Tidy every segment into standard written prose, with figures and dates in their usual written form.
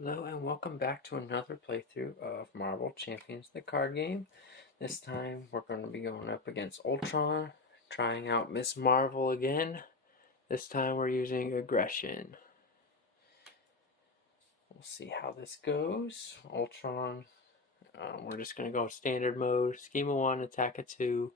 Hello and welcome back to another playthrough of Marvel Champions the card game. This time we're going to be going up against Ultron, trying out Miss Marvel again. This time we're using aggression. We'll see how this goes. Ultron, we're just going to go standard mode, scheme of 1, attack of 2,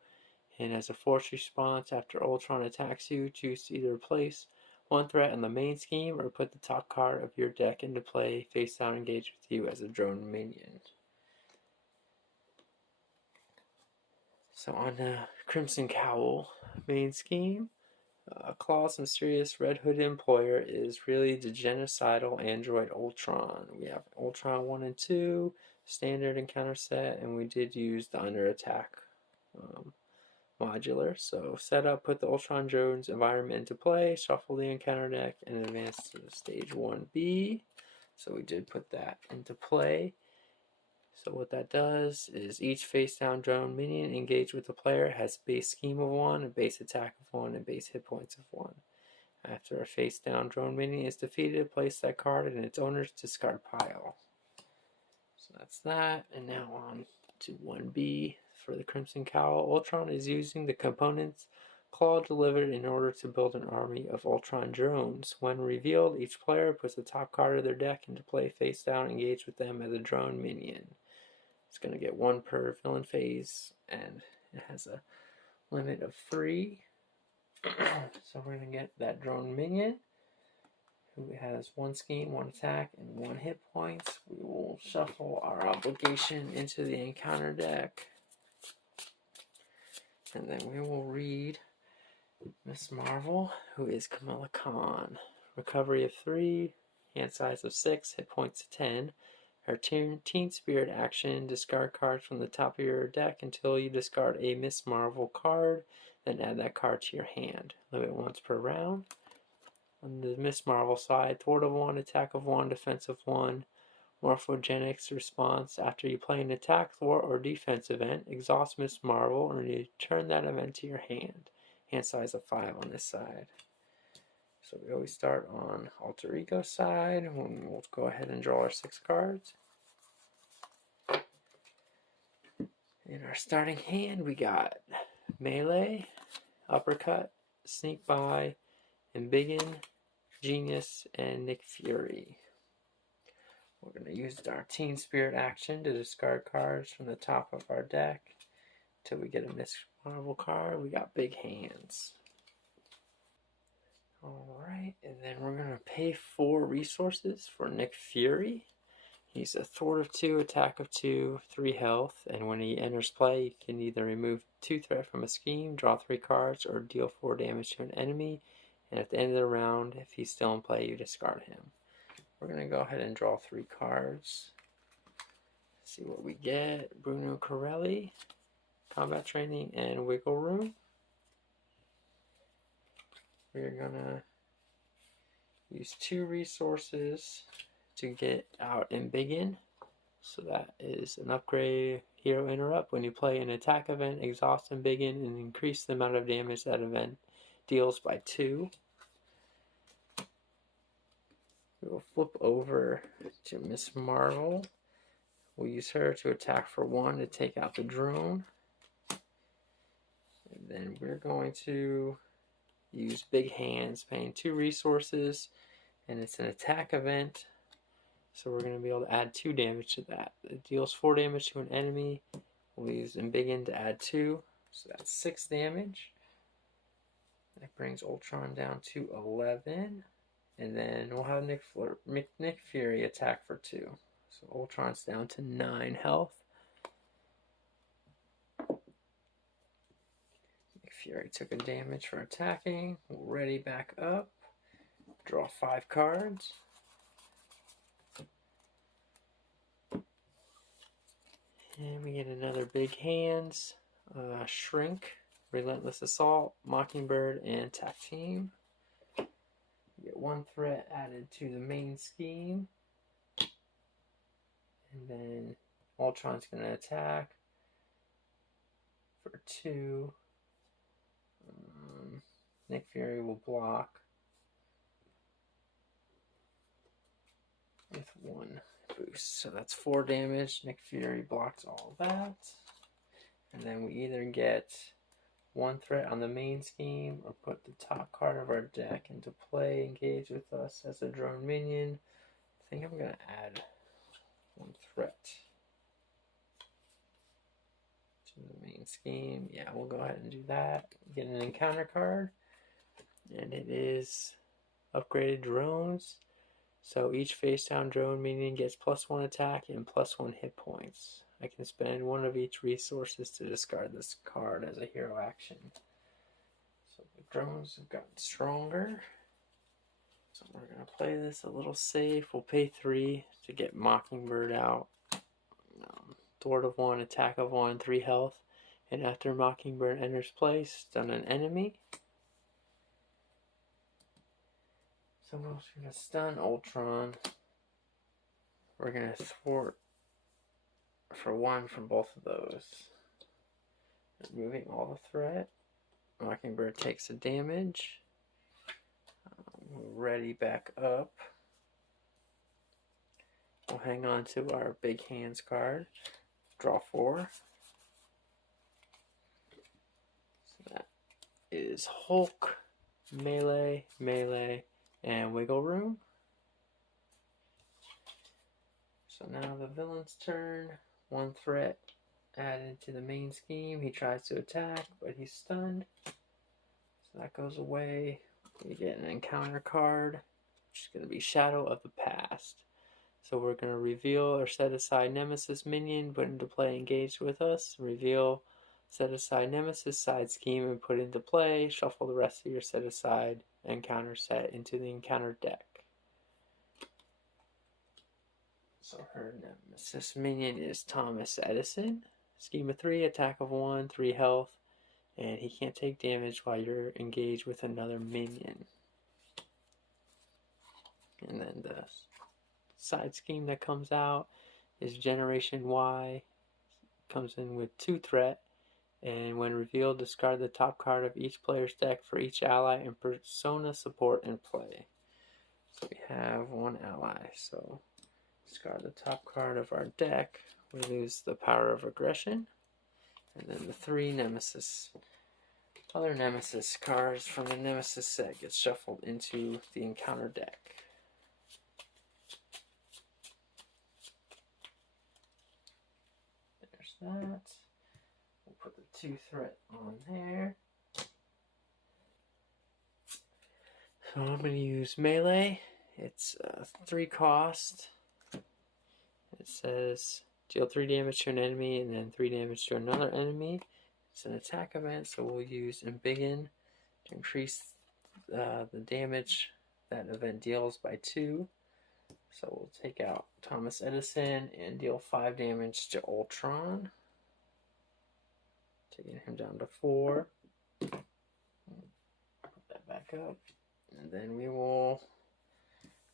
and as a force response after Ultron attacks you, choose to either place one threat in the main scheme or put the top card of your deck into play, face down, engage with you as a drone minion. So on the Crimson Cowl main scheme, Claw's mysterious Red Hood employer is really the genocidal android Ultron. We have Ultron 1 and 2, standard and counter set, and we did use the under attack modular. So set up, put the Ultron drones environment into play, shuffle the encounter deck, and advance to stage 1B. So we did put that into play. So what that does is each face down drone minion engaged with the player has base scheme of 1, a base attack of 1, and base hit points of 1. After a face down drone minion is defeated, place that card in its owner's discard pile. So that's that, and now on to 1B. For the Crimson Cowl, Ultron is using the components Claw delivered in order to build an army of Ultron drones. When revealed, each player puts the top card of their deck into play face down, engage with them as a drone minion. It's going to get 1 per villain phase, and it has a limit of 3. So we're going to get that drone minion, who has 1 scheme, 1 attack, and 1 hit points. We will shuffle our obligation into the encounter deck. And then we will read Miss Marvel, who is Kamala Khan. Recovery of 3, hand size of 6, hit points of 10. Her Teen Spirit action, discard cards from the top of your deck until you discard a Miss Marvel card, then add that card to your hand. Limit once per round. On the Miss Marvel side, thwart of 1, attack of 1, defense of 1. Morphogenics response: after you play an attack, thwart, or defense event, exhaust Miss Marvel and return that event to your hand. Hand size of 5 on this side. So we always start on Alter Ego side. We'll go ahead and draw our 6 cards. In our starting hand, we got Melee, Uppercut, Sneak By, Embiggen, Genius, and Nick Fury. We're going to use our Teen Spirit action to discard cards from the top of our deck until we get a Miss Marvel card. We got big hands. Alright, and then we're going to pay 4 resources for Nick Fury. He's a thwart of 2, attack of 2, 3 health, and when he enters play, you can either remove 2 threat from a scheme, draw 3 cards, or deal 4 damage to an enemy. And at the end of the round, if he's still in play, you discard him. We're going to go ahead and draw 3 cards. Let's see what we get. Bruno Corelli, Combat Training, and Wiggle Room. We're going to use 2 resources to get out Embiggen. So that is an upgrade hero interrupt. When you play an attack event, exhaust Embiggen and increase the amount of damage that event deals by 2. We will flip over to Miss Marvel. We'll use her to attack for 1 to take out the drone. And then we're going to use Big Hands, paying 2 resources, and it's an attack event. So we're going to be able to add 2 damage to that. It deals 4 damage to an enemy. We'll use Embiggen to add 2, so that's 6 damage. That brings Ultron down to 11. And then we'll have Nick Fury attack for 2. So Ultron's down to 9 health. Nick Fury took a damage for attacking. We'll ready back up. Draw 5 cards. And we get another Big Hands, Shrink, Relentless Assault, Mockingbird, and Tag Team. We get 1 threat added to the main scheme. And then Ultron's going to attack for 2. Nick Fury will block. with 1 boost. So that's 4 damage. Nick Fury blocks all that. And then we either get 1 threat on the main scheme or put the top card of our deck into play, engage with us as a drone minion. I think I'm going to add 1 threat to the main scheme. Yeah, we'll go ahead and do that. Get an encounter card, and it is upgraded drones. So each face down drone minion gets +1 attack and +1 hit points. I can spend 1 of each resources to discard this card as a hero action. So the drones have gotten stronger. So we're going to play this a little safe. We'll pay 3 to get Mockingbird out. Thwart of 1, attack of 1, 3 health. And after Mockingbird enters play, stun an enemy. So we're going to stun Ultron. We're going to thwart for 1 from both of those. Removing all the threat. Mockingbird takes the damage. We're ready back up. We'll hang on to our big hands card. Draw 4. So that is Hulk, melee, melee, and wiggle room. So now the villain's turn. 1 threat added to the main scheme. He tries to attack, but he's stunned. So that goes away. We get an encounter card, which is going to be Shadow of the Past. So we're going to reveal or set aside Nemesis minion, put into play, engage with us. Reveal, set aside Nemesis side scheme and put into play. Shuffle the rest of your set aside encounter set into the encounter deck. So her Nemesis minion is Thomas Edison. Scheme of 3, attack of 1, 3 health. And he can't take damage while you're engaged with another minion. And then the side scheme that comes out is Generation Y. Comes in with 2 threat. And when revealed, discard the top card of each player's deck for each ally and persona support in play. So we have 1 ally. So discard the top card of our deck. We lose the power of aggression. And then the 3 other Nemesis cards from the Nemesis set get shuffled into the encounter deck. There's that. We'll put the 2 threat on there. So I'm going to use melee. It's 3 cost. It says deal 3 damage to an enemy and then 3 damage to another enemy. It's an attack event, so we'll use Embiggen to increase the damage that event deals by 2. So we'll take out Thomas Edison and deal 5 damage to Ultron. Taking him down to 4. Put that back up. And then we will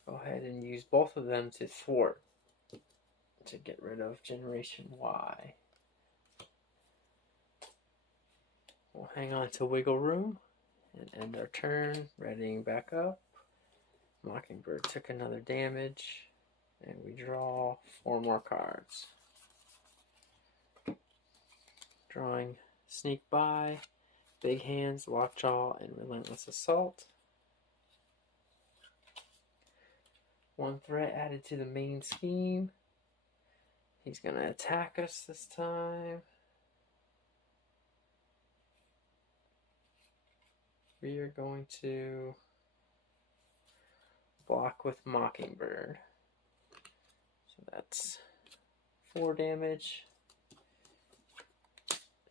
go ahead and use both of them to thwart to get rid of Generation Y. We'll hang on to Wiggle Room and end our turn, readying back up. Mockingbird took another damage, and we draw 4 more cards. Drawing Sneak By, Big Hands, Lockjaw, and Relentless Assault. 1 threat added to the main scheme. He's going to attack us this time. We are going to block with Mockingbird. So that's 4 damage.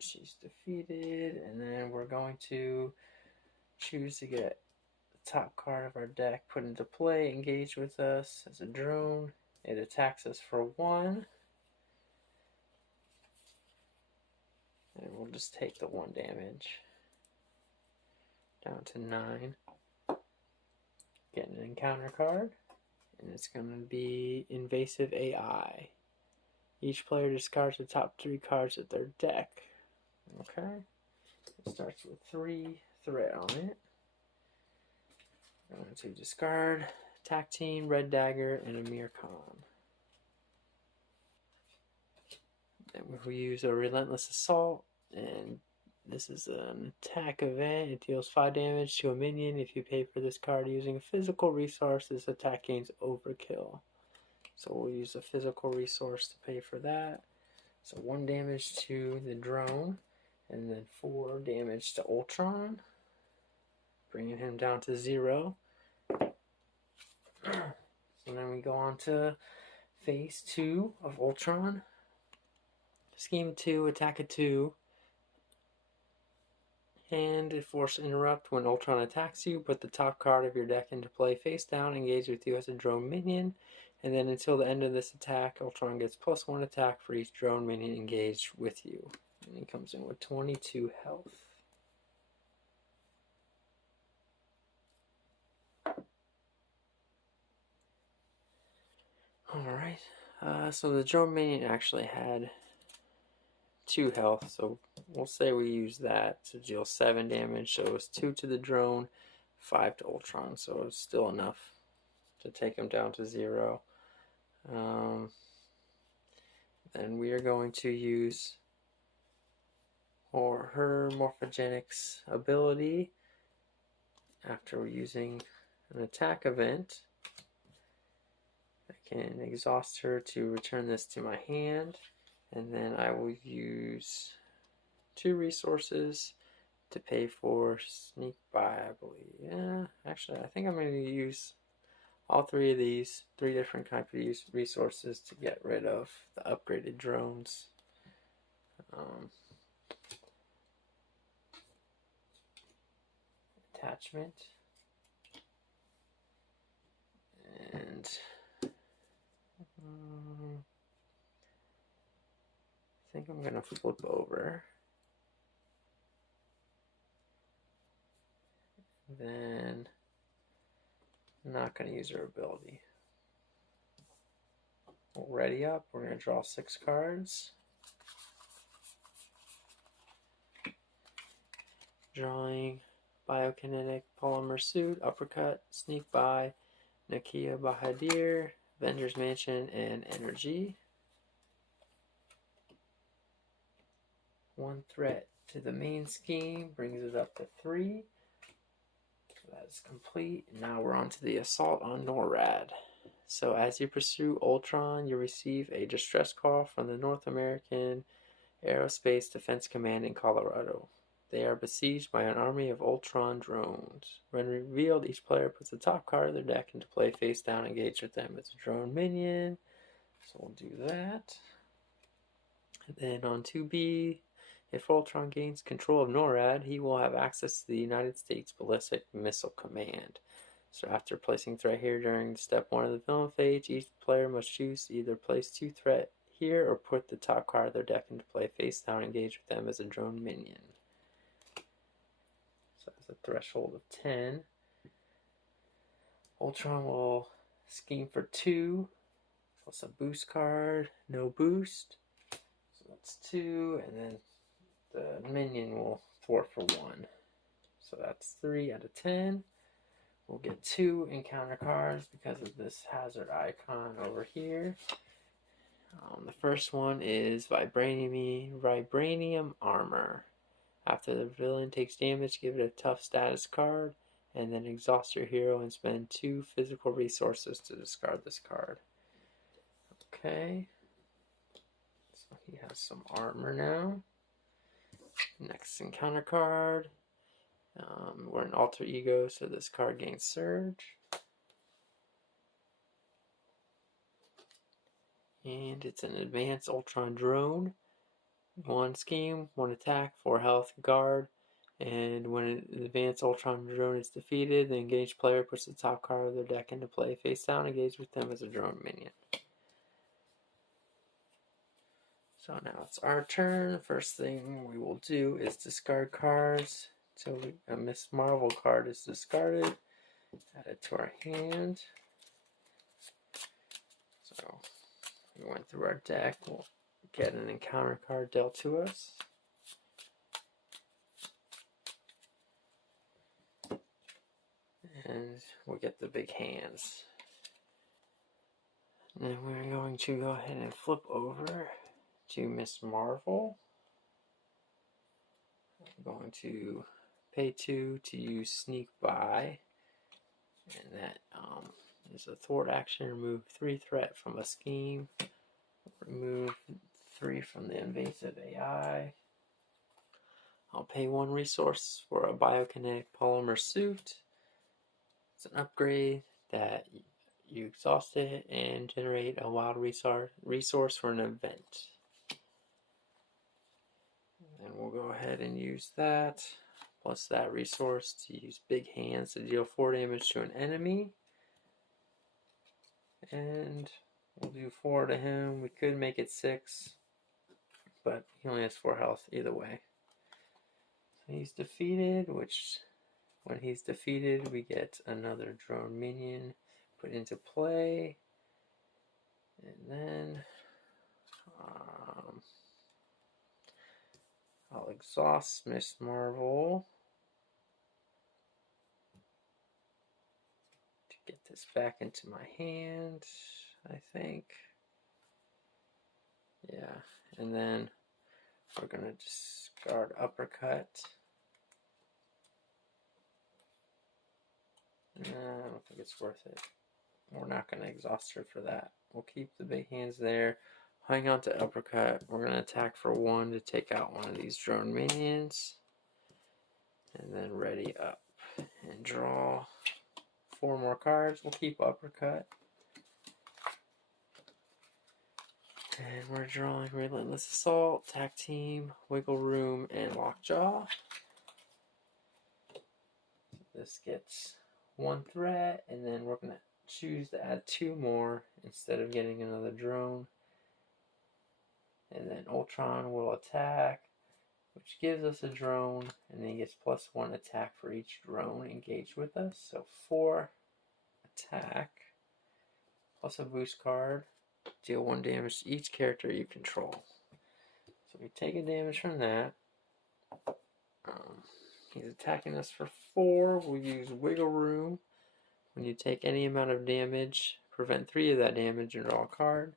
She's defeated, and then we're going to choose to get the top card of our deck put into play, engage with us as a drone. It attacks us for 1. And we'll just take the 1 damage. Down to 9. Get an encounter card. And it's going to be Invasive AI. Each player discards the top 3 cards of their deck. Okay. It starts with 3 threat on it. I'm going to discard, Attack Team, Red Dagger, and Amir Khan. And we use a Relentless Assault, and this is an attack event. It deals 5 damage to a minion. If you pay for this card using a physical resource, this attack gains Overkill. So we'll use a physical resource to pay for that. So 1 damage to the drone, and then 4 damage to Ultron, bringing him down to 0. So then we go on to phase 2 of Ultron. Scheme 2, attack at 2. And force interrupt. When Ultron attacks you, put the top card of your deck into play face down, engage with you as a drone minion. And then until the end of this attack, Ultron gets +1 attack for each drone minion engaged with you. And he comes in with 22 health. Alright, so the drone minion actually had 2 health, so we'll say we use that to deal 7 damage. So it's 2 to the drone, 5 to Ultron, so it's still enough to take him down to 0. Then we are going to use her Morphogenics ability after using an attack event. I can exhaust her to return this to my hand, and then I will use 2 resources to pay for Sneak By, I believe. Yeah, actually, I think I'm going to use all 3 of these, 3 different kinds of resources to get rid of the upgraded drones. Attachment. And I think I'm going to flip over. Then I'm not going to use her ability. We'll ready up. We're going to draw 6 cards. Drawing Biokinetic Polymer Suit, Uppercut, Sneak By, Nakia Bahadir, Avengers Mansion, and Energy. 1 threat to the main scheme brings it up to 3. So that is complete. Now we're on to the assault on NORAD. So as you pursue Ultron, you receive a distress call from the North American Aerospace Defense Command in Colorado. They are besieged by an army of Ultron drones. When revealed, each player puts the top card of their deck into play face down, engaged with them as a drone minion. So we'll do that. And then on 2B, if Ultron gains control of NORAD, he will have access to the United States Ballistic Missile Command. So after placing threat here during step 1 of the villain phase, each player must choose to either place 2 threat here or put the top card of their deck into play face down, engaged with them as a drone minion. So that's a threshold of 10. Ultron will scheme for 2, plus a boost card, no boost. So that's 2, and then the minion will 4 for 1. So that's 3 out of 10. We'll get 2 encounter cards because of this hazard icon over here. The first one is Vibranium Armor. After the villain takes damage, give it a tough status card, and then exhaust your hero and spend 2 physical resources to discard this card. Okay. So he has some armor now. Next encounter card. We're an alter ego, so this card gains Surge. And it's an advanced Ultron drone. 1 scheme, 1 attack, 4 health, guard. And when an advanced Ultron drone is defeated, the engaged player puts the top card of their deck into play face down, engaged with them as a drone minion. So now it's our turn. The first thing we will do is discard cards until a Miss Marvel card is discarded. Add it to our hand. So we went through our deck. We'll get an encounter card dealt to us. And we'll get the big hands. And then we're going to go ahead and flip over to Miss Marvel. I'm going to pay 2 to use Sneak By. And that is a thwart action. Remove 3 threat from a scheme. Remove 3 from the invasive AI. I'll pay 1 resource for a biokinetic polymer suit. It's an upgrade that you exhaust it and generate a wild resource for an event. And we'll go ahead and use that, plus that resource to use Big Hands to deal 4 damage to an enemy. And we'll do 4 to him. We could make it 6, but he only has 4 health either way. So he's defeated, which when he's defeated, we get another drone minion put into play. And then I'll exhaust Miss Marvel to get this back into my hand, I think. Yeah, and then we're going to discard Uppercut. I don't think it's worth it. We're not going to exhaust her for that. We'll keep the big hands there. Hang on to Uppercut. We're going to attack for 1 to take out one of these drone minions. And then ready up and draw 4 more cards. We'll keep Uppercut. And we're drawing Relentless Assault, Tag Team, Wiggle Room, and Lockjaw. This gets 1 threat, and then we're going to choose to add 2 more instead of getting another drone. And then Ultron will attack, which gives us a drone, and then he gets +1 attack for each drone engaged with us. So 4 attack, plus a boost card. Deal 1 damage to each character you control. So we take a damage from that. He's attacking us for 4. We'll use Wiggle Room. When you take any amount of damage, prevent 3 of that damage and draw a card.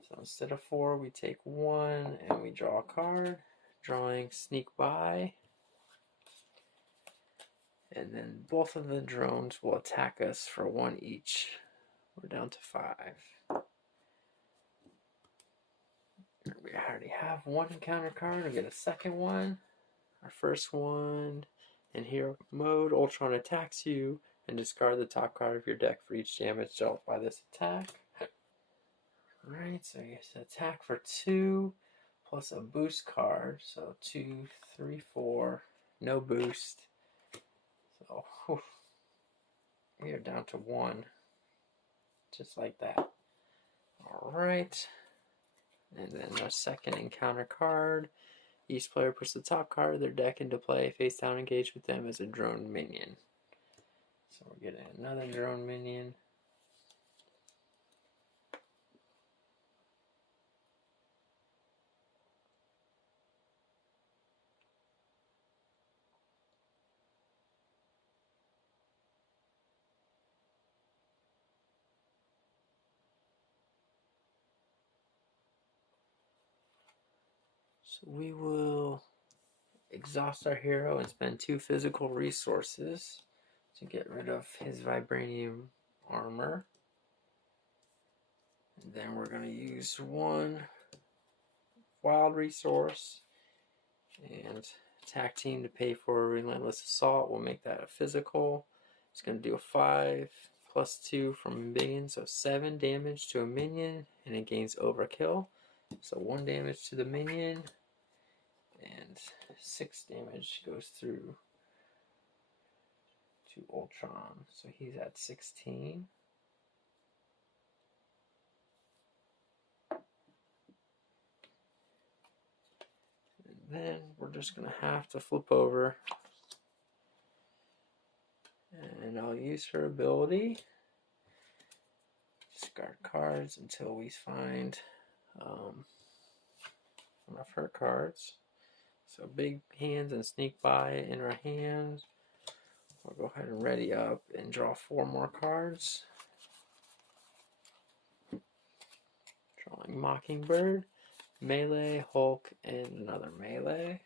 So instead of 4, we take 1 and we draw a card. Drawing Sneak By. And then both of the drones will attack us for 1 each. We're down to 5. We already have 1 encounter card. We get a second one. Our first one, in hero mode, Ultron attacks you and discard the top card of your deck for each damage dealt by this attack. Alright, so you have to attack for 2 plus a boost card. So 2, 3, 4, no boost. So we are down to 1. Just like that. Alright. And then our second encounter card. Each player puts the top card of their deck into play, face down, engage with them as a drone minion. So we're getting another drone minion. So we will exhaust our hero and spend 2 physical resources to get rid of his vibranium armor. And then we're going to use 1 wild resource and attack team to pay for a Relentless Assault. We'll make that a physical. It's going to do a 5 plus 2 from a minion, so 7 damage to a minion, and it gains Overkill. So 1 damage to the minion, and 6 damage goes through to Ultron. So he's at 16. And then we're just going to have to flip over. And I'll use her ability. Discard cards until we find one of her cards. So big hands and Sneak By in her hand. We'll go ahead and ready up and draw 4 more cards. Drawing Mockingbird, Melee, Hulk, and another Melee.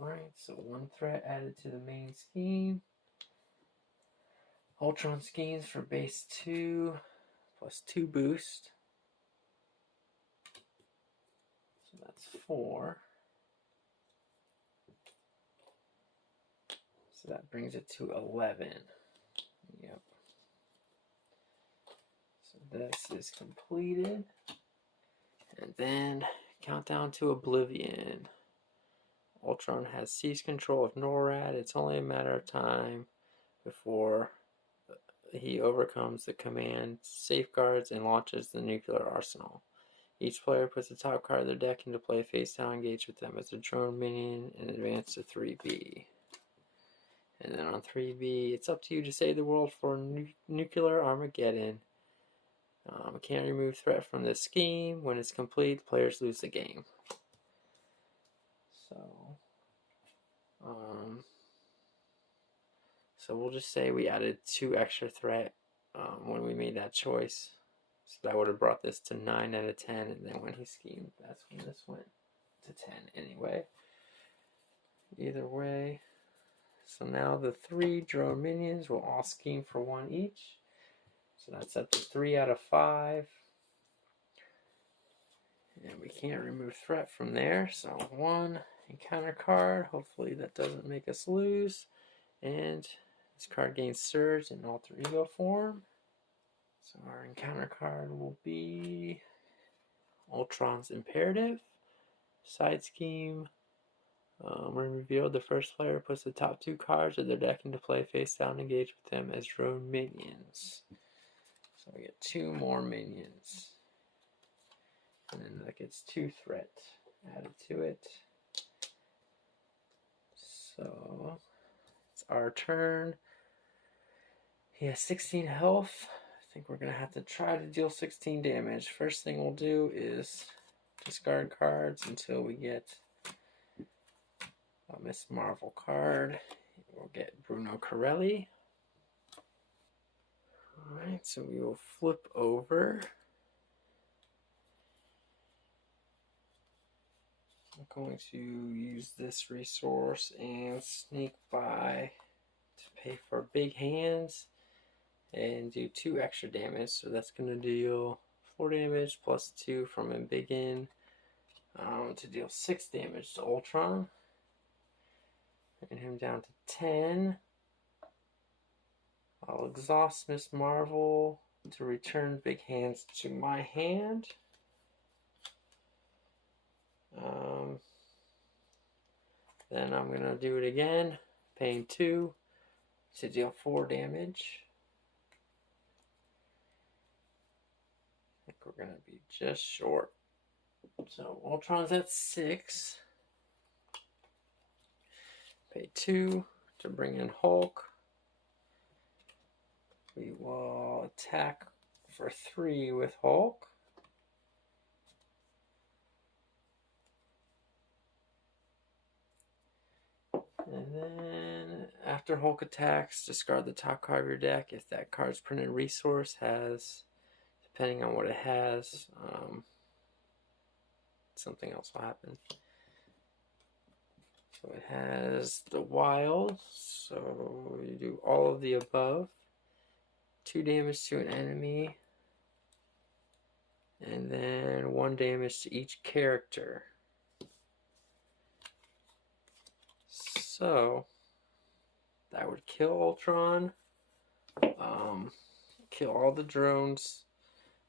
Alright, so one threat added to the main scheme. Ultron schemes for base 2 plus 2 boost. So that's 4. So that brings it to 11. Yep. So this is completed. And then countdown to oblivion. Ultron has seized control of NORAD. It's only a matter of time before he overcomes the command, safeguards, and launches the nuclear arsenal. Each player puts the top card of their deck into play face down, engage with them as a drone minion, and advance to 3B. And then on 3B, it's up to you to save the world for nuclear Armageddon. Can't remove threat from this scheme. When it's complete, players lose the game. So we'll just say we added 2 extra threat when we made that choice. So that would have brought this to 9 out of 10, and then when he schemed, that's when this went to 10 anyway. Either way. So now the 3 drone minions will all scheme for 1 each. So that's up to 3 out of 5. And we can't remove threat from there. So 1 encounter card. Hopefully that doesn't make us lose. And this card gains Surge in alter ego form. So our encounter card will be Ultron's Imperative. Side scheme. When revealed, the first player puts the top 2 cards of their deck into play face down, engage with them as drone minions. So we get 2 more minions. And then that gets 2 threat added to it. So it's our turn. He has 16 health. I think we're going to have to try to deal 16 damage. First thing we'll do is discard cards until we get a Miss Marvel card. We'll get Bruno Corelli. Alright, so we will flip over. I'm going to use this resource and sneak by to pay for big hands and do 2 extra damage. So that's going to deal 4 damage plus 2 from Embiggen to deal 6 damage to Ultron. Bring him down to 10. I'll exhaust Miss Marvel to return big hands to my hand. Then I'm going to do it again, paying 2 to deal 4 damage. I think we're going to be just short. So Ultron's at 6. Pay 2 to bring in Hulk. We will attack for 3 with Hulk. And then after Hulk attacks, discard the top card of your deck. If that card's printed resource has, depending on what it has, something else will happen. So it has the wild, so you do all of the above. 2 damage to an enemy, and then 1 damage to each character. So that would kill Ultron, kill all the drones,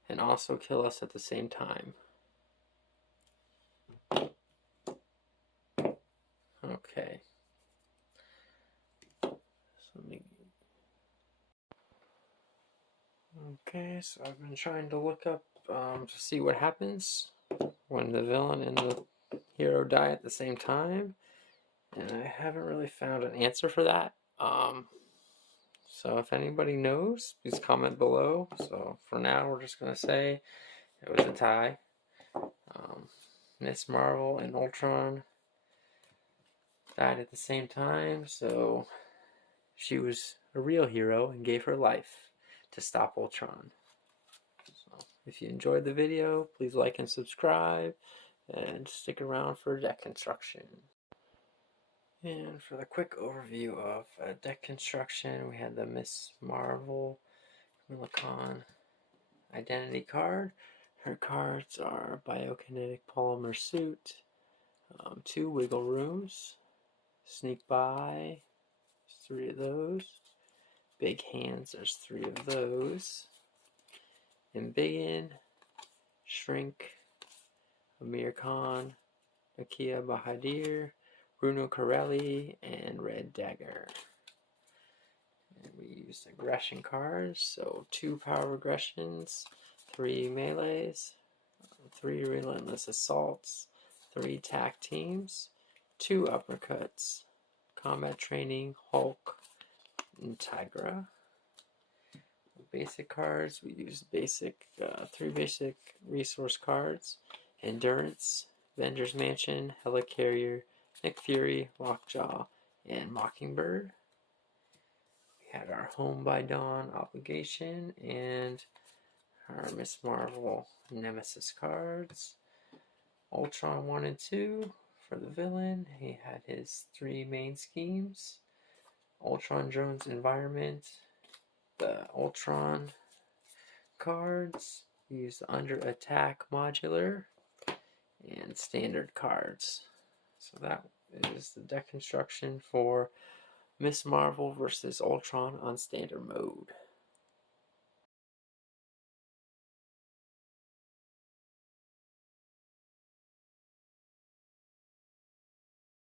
and also kill us at the same time. Okay. So I've been trying to look up to see what happens when the villain and the hero die at the same time, and I haven't really found an answer for that. So if anybody knows, please comment below. So for now, we're just going to say it was a tie. Miss Marvel and Ultron died at the same time, so she was a real hero and gave her life to stop Ultron. So if you enjoyed the video, please like and subscribe, and stick around for deck construction. And for the quick overview of deck construction, we had the Miss Marvel Millicon identity card. Her cards are Biokinetic Polymer Suit, 2 Wiggle Rooms, Sneak By, 3 of those, Big Hands, there's 3 of those, Embiggen, Shrink, Amir Khan, Nakia Bahadir, Bruno Corelli, and Red Dagger. And we used aggression cards, so 2 power aggressions, 3 melees, 3 relentless assaults, 3 tack teams, 2 uppercuts, combat training, Hulk, and Tigra. Basic cards, we use basic 3 basic resource cards: Endurance, Avengers Mansion, Helicarrier, Nick Fury, Lockjaw, and Mockingbird. We had our Home by Dawn obligation and our Miss Marvel Nemesis cards. Ultron 1 and 2 for the villain. He had his 3 main schemes. Ultron Drone's environment. The Ultron cards. We used Under Attack Modular and standard cards. So that is the deck construction for Miss Marvel versus Ultron on standard mode.